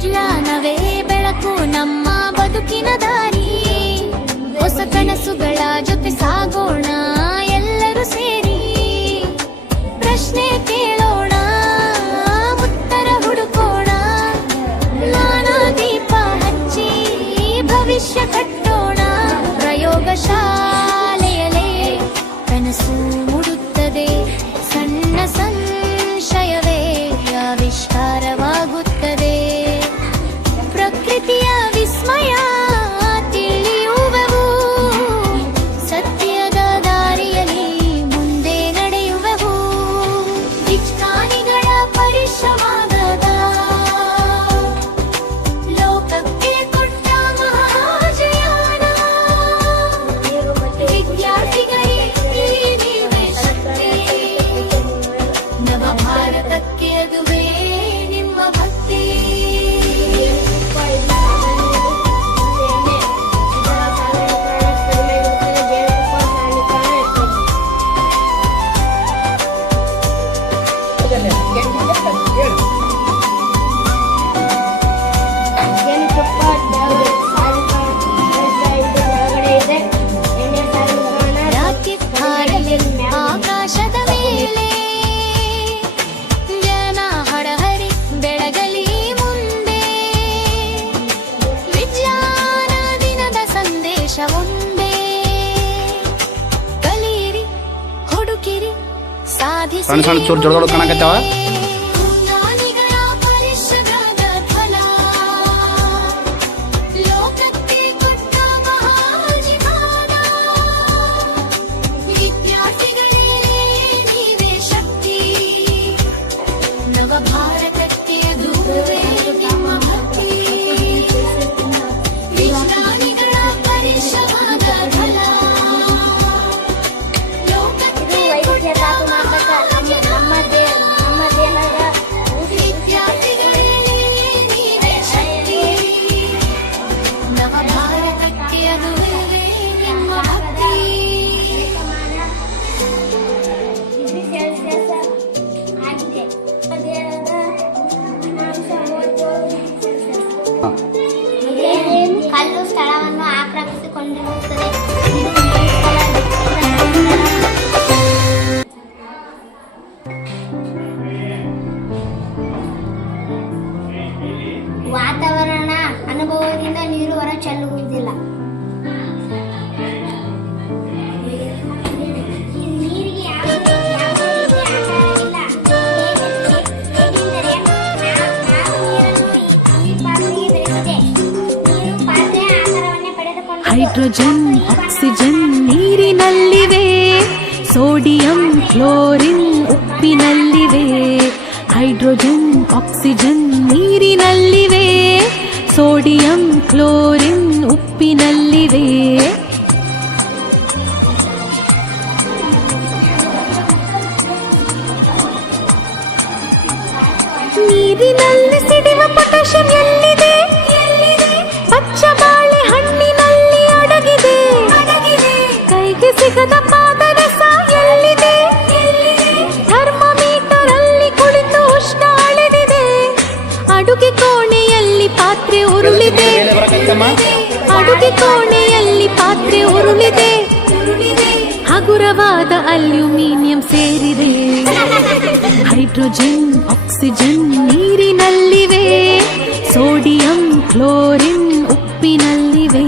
ವಿಜ್ಞಾನವೇ ಬೆಳಕು ನಮ್ಮ ಬದುಕಿನ ದಾರಿ. ಹೊಸ ಕನಸುಗಳ ಜೊತೆ ಸಾಗೋಣ ಎಲ್ಲರೂ ಸೇರಿ. ಪ್ರಶ್ನೆ ಕೇಳೋಣ, ಉತ್ತರ ಹುಡುಕೋಣ. ಜ್ಞಾನ ದೀಪ ಹಚ್ಚಿ ಭವಿಷ್ಯ ಕಟ್ಟೋಣ. ಪ್ರಯೋಗಶಾಲೆಯಲೇ ಕನಸು ಮೂಡುತ್ತದೆ. ಸಣ್ಣ ಸಂಶಯವೇ ಆವಿಷ್ಕಾರವಾಗುತ್ತದೆ. ಪ್ರಕೃತಿಯ ವಿಸ್ಮಯ ತಿಳಿಯುವೆವು. ಸತ್ಯದ ದಾರಿಯಲ್ಲಿ ಮುಂದೆ ನಡೆಯುವೆವು. ವಿಜ್ಞಾನಿಗಳ ಪರಿಶ್ರಮದ ಲೋಕಕ್ಕೆ ಕೊಟ್ಟ ಮಹಾಜಯಾನ. ವಿದ್ಯಾರ್ಥಿಗಳಿಗೆ ನೀವೇ ಶಕ್ತಿ. ನವ ಭಾರತಕ್ಕೆ ಅದುವೇ ನಿಮ್ಮ ಭಕ್ತಿ. ರಾಕೆಟ್ ಹಾರಲಿ ಆಕಾಶದ ಮೇಲೆ. ಜನ ಹಡಹರಿ ಬೆಳಗಲಿ ಮುಂದೆ. ವಿಜ್ಞಾನ ದಿನದ ಸಂದೇಶ ಒಂದೇ. ಕಲಿಯಿರಿ, ಹುಡುಕಿರಿ, ಸಾಧಿಸಿ. ಸಣ್ಣ ಸಣ್ಣ ಚೂರು ಜೋಳ ಕಾಣಕತ್ತಾವ. ವಿಜ್ಞಾನಿಗಳ ಪರಿಶ್ರಮದ ಫಲ ಲೋಕಕ್ಕೆ ಕೊಟ್ಟ ಮಹಾಜೀವನ. ವಿದ್ಯಾರ್ಥಿಗಳೇ ನೀವೇ ಶಕ್ತಿ. ನವ ಭಾರತಕ್ಕೆ ಅದುವೇ ನಿಮ್ಮ ಭಕ್ತಿ. ವಿಜ್ಞಾನಿಗಳ ಪರಿಶ್ರಮದ ಫಲ ಲೋಕಕ್ಕೆ ಕೊಟ್ಟ ವಿದ್ಯಾರ್ಥಿಗಳೇ ನೀವೇ ಶಕ್ತಿ. ನವ ಭಾರತಕ್ಕೆ ಅದುವೇ ನಿಮ್ಮ ಭಕ್ತಿ. ಕಲ್ಲು ಸ್ಥಳವನ್ನು ಆಕ್ರಮಿಸಿಕೊಂಡಿರುತ್ತದೆ. ವಾತಾವರಣ ಅನುಭವದಿಂದ ನೀರು ಹೊರ ಚೆಲ್ಲುವುದಿಲ್ಲ. ನೀರಿಗೆ ಯಾವ ರೀತಿಯ ಆಕಾರವಿಲ್ಲ. ಹೇಗೆಂದರೆ ನಾವು ನೀರನ್ನು ಈ ಪಾತ್ರೆಗೆ ಬೆರೆಸಿದೆ. ನೀರು ಪಾತ್ರೆಯ ಆಕಾರವನ್ನೇ ಪಡೆದುಕೊಂಡು ಹೈಡ್ರೋಜನ್, ಆಕ್ಸಿಜನ್ ನೀರಿನಲ್ಲಿವೆ. ಸೋಡಿಯಂ, ಕ್ಲೋರಿನ್ ಉಪ್ಪಿನಲ್ಲಿವೆ. ಹೈಡ್ರೋಜನ್, ಆಕ್ಸಿಜನ್ ನೀರಿನಲ್ಲಿವೆ. ಸೋಡಿಯಂ, ಕ್ಲೋರಿನ್ ಉಪ್ಪಿನಲ್ಲಿವೆ. ನೀರಿನಲ್ಲಿ ಸಿಡಿವ ಪೊಟ್ಯಾಷಿಯಂ ಎಲ್ಲಿದೆ? ಪಚ್ಚ ಬಾಳೆ ಹಣ್ಣಿನಲ್ಲಿ ಅಡಗಿದೆ. ಕೈಗೆ ಸಿಗದ ಪಾದರಸ ಎಲ್ಲಿದೆ? ಥರ್ಮೋಮೀಟರ್ ಅಲ್ಲಿ ಕುಳಿತು ಉಷ್ಣ ಅಳೆದಿದೆ. ಅಡುಗೆ ಕೋಣೆಯಲ್ಲಿ ಪಾತ್ರೆ ಉರುಳಿದೆ. ಅಡುಗೆ ಕೋಣೆಯಲ್ಲಿ ಪಾತ್ರೆ ಉರುಳಿದೆ. ಹಗುರವಾದ ಅಲ್ಯೂಮಿನಿಯಂ ಸೇರಿದೆ. ಹೈಡ್ರೋಜನ್, ಆಕ್ಸಿಜನ್ ನೀರಿನಲ್ಲಿವೆ. ಸೋಡಿಯಂ, ಕ್ಲೋರಿನ್ ಉಪ್ಪಿನಲ್ಲಿವೆ.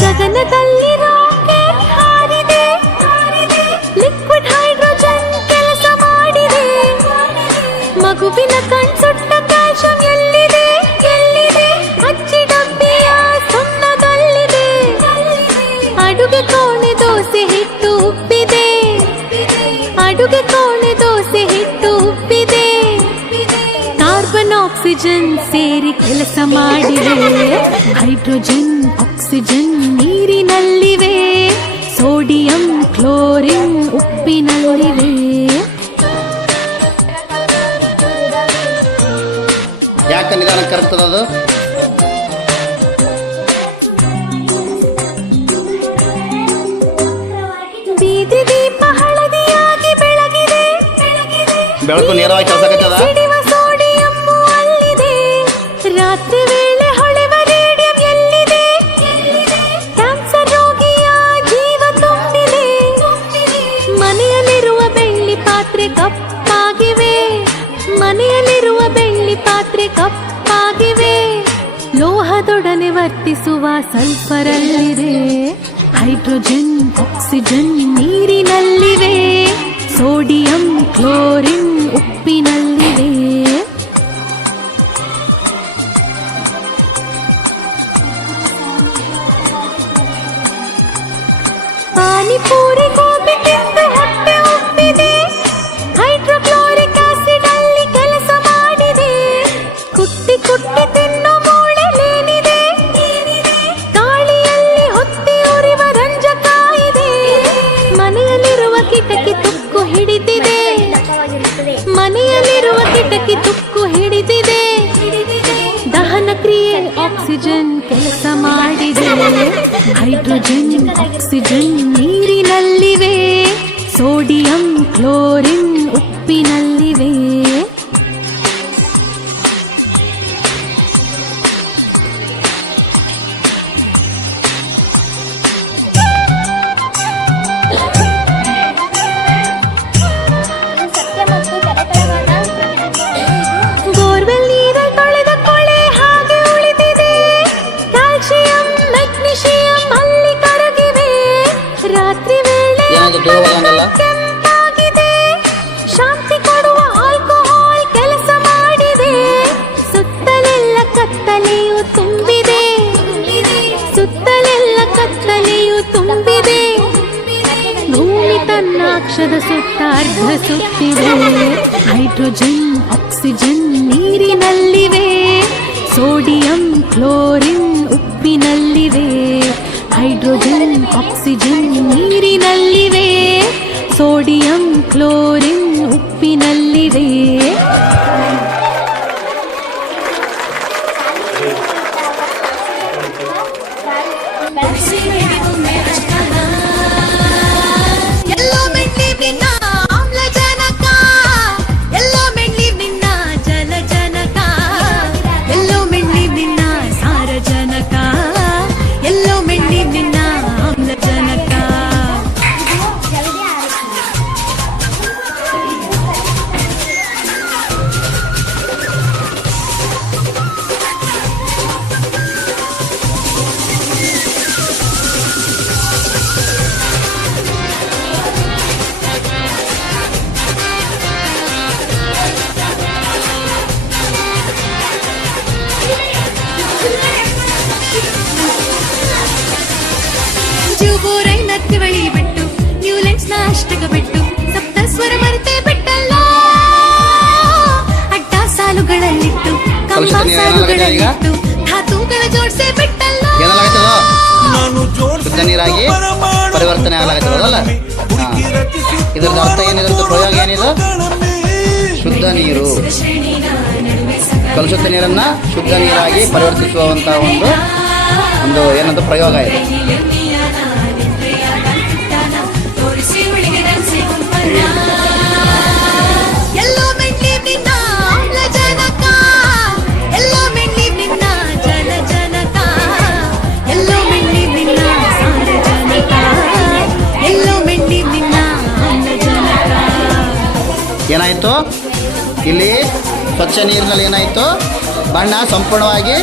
ಗಗನದಲ್ಲಿ ರಾಕೆಟ್ ಹಾರಿದೆ. ಲಿಕ್ವಿಡ್ ಹೈಡ್ರೋಜನ್ ಕೆಲಸ ಮಾಡಿದೆ. ಮಗುವಿನ ಕಣ್ಸುಟ್ಟ ಕ್ಯಾಲ್ಸಿಯಂ ಎಲ್ಲಿದೆ? ಅಚ್ಚಿ ಡಬ್ಬಿಯ ಸುಣ್ಣದಲ್ಲಿದೆ. ಅಡುಗೆ ಕೋಣೆ ದೋಸೆ ಹಿಟ್ಟು ಉಪ್ಪಿದೆ. ಅಡುಗೆ ಕೋಣೆ ದೋಸೆ ಹಿಟ್ಟು ಉಪ್ಪಿದೆ. ಕಾರ್ಬನ್, ಆಕ್ಸಿಜನ್ ಸೇರಿ ಕೆಲಸ ಮಾಡಿವೆ. ಹೈಡ್ರೋಜನ್, ಆಕ್ಸಿಜನ್ ನೀರಿನಲ್ಲಿವೆ. ಸೋಡಿಯಂ, ಕ್ಲೋರಿನ್ ಉಪ್ಪಿನಲ್ಲಿವೆ. ಯಾಕೆ ನಿಧಾನಕ್ಕೆ ಕರಗ್ತದೆ ಅದು. ಬೀದಿ ದೀಪ ಹಳದಿಯಾಗಿ ಬೆಳಗಿದೆ, ಬೆಳಕು ನೇರವಾಗಿ ಕೆಲಸಕತ್ತದ. ಸಿಡಿವ ಸೋಡಿಯಮ್ಮು ಅಲ್ಲಿದೆ, ರಾತ್ರಿ ವೇಳೆ ಹೊಳೆವ ರೇಡಿಯಂ ಎಲ್ಲಿದೆ, ಕ್ಯಾನ್ಸರ್ ರೋಗಿಯ ಜೀವ ತುಂಬಿದೆ. ಮನೆಯಲ್ಲಿರುವ ಬೆಳ್ಳಿ ಪಾತ್ರೆ ಕಪ್ಪಾಗಿವೆ, ಮನೆಯಲ್ಲಿರುವ ಬೆಳ್ಳಿ ಪಾತ್ರೆ ಕಪ್ಪಾಗಿವೆ. ಲೋಹದೊಡನೆ ವರ್ತಿಸುವ ಸಲ್ಫರಲ್ಲಿದೆ, ಹೈಡ್ರೋಜನ್ ಆಕ್ಸಿಜನ್ ನೀರಿನಲ್ಲಿವೆ, ಸೋಡಿಯಂ ಕ್ಲೋರಿನ್ ಉಪ್ಪಿನಲ್ಲಿವೆ. ಪಾನಿಪೂರಿ ಗೋಬಿ ತಿಂದು ಹೊಟ್ಟೆ ಉಬ್ಬಿದೆ, ಹೈಡ್ರೋಕ್ಲೋರಿಕ್ ಆಸಿಡ್ ಅಲ್ಲಿ ಕೆಲಸ ಮಾಡಿದೆ. ಕುಟ್ಟಿ ಕುಟ್ಟಿ ತಿನ್ನೋ ಮೂಳೆಲೇನಿದೆ, ಗಾಳಿಯಲ್ಲಿ ಹೊತ್ತಿ ಉರಿವ ರಂಜಕ ಇದೆ. ಮನೆಯಲ್ಲಿರುವ ಕಿಟಕಿ ತುಕ್ಕು ಹಿಡಿದಿದೆ, ಮನೆಯಲ್ಲಿರುವ ಕಿಟಕಿ ತುಕ್ಕು ಹಿಡಿದಿದೆ. ದಹನ ಕ್ರಿಯೆ ಆಕ್ಸಿಜನ್ ಕೆಲಸ ಮಾಡಿದೆ, ಹೈಡ್ರೋಜನ್ ಆಕ್ಸಿಜನ್ ನೀರಿನಲ್ಲಿವೆ, ಸೋಡಿಯಂ ಕ್ಲೋರಿನ್ ಉಪ್ಪಿನಲ್ಲಿವೆ. ಸತ್ಯ ಮತ್ತು ತಡೆತಡೆವಾದ ಬೋರ್ವೆಲ್ ನೀರಲ್ಲಿ ತೊಳೆದ ಕೊಳೆ ಹಾಗೆ ಉಳಿದಿದೆ, ಕ್ಯಾಲ್ಸಿಯಂ ಮೆಗ್ನೀಷಿಯಂ ಅಲ್ಲಿ ಕರಗಿವೆ. ರಾತ್ರಿ ವೇಳೆ ಏನಾದ್ರು ದೇಹ ಹೋಗಂಗಲ್ಲ. ಕೆಂಪಾಗಿದೆ, ಶಾಂತಿ ಕೊಡುವ ಆಲ್ಕೋಹಾಲ್ ಕೆಲಸ ಮಾಡಿದೆ. ಸುತ್ತಲೆಲ್ಲ ಕತ್ತಲೆಯು ತುಂಬಿದೆ, ಸುತ್ತಲೆಲ್ಲ ಕತ್ತಲೆಯು ತುಂಬಿದೆ. ಭೂಮಿ ತನ್ನ ಅಕ್ಷದ ಸುತ್ತ ಅರ್ಧ ಸುತ್ತಿದೆ, ಹೈಡ್ರೋಜನ್ ಆಕ್ಸಿಜನ್ ನೀರಿನಲ್ಲಿವೆ, ಸೋಡಿಯಂ ಕ್ಲೋರಿನ್ ಉಪ್ಪಿನಲ್ಲಿವೆ, ಹೈಡ್ರೋಜನ್ ಆಕ್ಸಿಜನ್ ನೀರಿನಲ್ಲಿವೆ, ಸೋಡಿಯಂ ಕ್ಲೋರಿನ್ ಉಪ್ಪಿನಲ್ಲಿವೆ. ಎಲ್ಲೋ ಮೆಟ್ಲಿ ನಿನ್ನ ಆಮ್ಲಜನಕ, ಎಲ್ಲೋ ಮೆಟ್ಲಿ ನಿನ್ನ ಜಲಜನಕ, ಎಲ್ಲೋ ಮೆಟ್ಲಿ ನಿನ್ನ ಸಾರಜನಕ, ಎಲ್ಲೋ ಮೆಟ್ಲಿ ನಿನ್ನ ಆಮ್ಲಜನಕ. ಜಲ್ದಿ ಆಗುತ್ತೆ. ಜೂಬೂರೈನ ತಿವಳಿ ಬಿಟ್ಟು, ನ್ಯೂಲೆನ್ಸ್ ನ ಅಷ್ಟಕ ಬಿಟ್ಟು, ಸಪ್ತ ಸ್ವರ ಮರೆತೆ ಬಿಟ್ಟಲ್ಲ. ಅಡ್ಡ ಸಾಲುಗಳಲ್ಲಿಟ್ಟು, ಕಂಬ ಸಾಲುಗಳಲ್ಲಿಟ್ಟು, ಧಾತುಗಳ ಜೋಡಿಸೇ ಬಿಟ್ಟಲ್ಲ. ಏನಾಗತ್ತದ ಶುದ್ಧ ನೀರಾಗಿ ಪರಿವರ್ತನೆ ಆಗಲಾಗತ್ತದಲ್ಲ. ಇದರದ ಅರ್ಥ ಏನಿದೆ, ಪ್ರಯೋಗ ಏನಿದೆ? ಶುದ್ಧ ನೀರು ಕಲುಷಿತ ನೀರನ್ನ ಶುದ್ಧ ನೀರಾಗಿ ಪರಿವರ್ತಿಸುವಂತಹ ಒಂದು ಏನಂತ ಪ್ರಯೋಗ ಇದೆ. ಎಲ್ಲೋ ಮೆಟ್ಲಿ ನಿನ್ನ ಆಮ್ಲಜನಕ, ಎಲ್ಲೋ ಮೆಟ್ಲಿ ನಿನ್ನ ಜಲಜನಕ, ಎಲ್ಲೋ ಮೆಟ್ಲಿ ನಿನ್ನ ಸಾರಜನಕ, ಎಲ್ಲೋ ಮೆಟ್ಲಿ ನಿನ್ನ ಆಮ್ಲಜನಕ. ಏನಾಯಿತು ಇಲ್ಲಿ? ಸ್ವಚ್ಛ ನೀರಿನಲ್ಲಿ ಏನಾಯಿತು? ಬಣ್ಣ ಸಂಪೂರ್ಣವಾಗಿ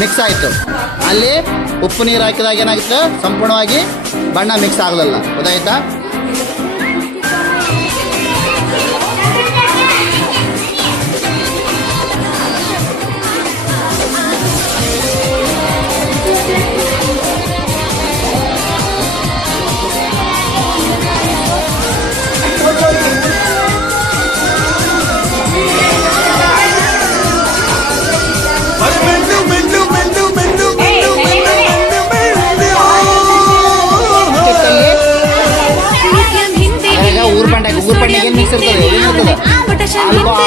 ಮಿಕ್ಸ್ ಆಯಿತು. ಅಲ್ಲಿ ಉಪ್ಪು ನೀರು ಹಾಕಿದಾಗ ಏನಾಗಿತ್ತು? ಸಂಪೂರ್ಣವಾಗಿ ಬಣ್ಣ ಮಿಕ್ಸ್ ಆಗಲಿಲ್ಲ. ಗೊತ್ತಾಯ್ತಾ? ಲಿಥಿಯಂ ಹಿಂದೆ ಊರ್ ಪಂಡೆಗೆ ಏನು ಮಿಕ್ಸ್ ಇರ್ತದೆ? ಏನಿರ್ತದೆ? ಪೊಟ್ಯಾಷಿಯಂ ಹಿಂದೆ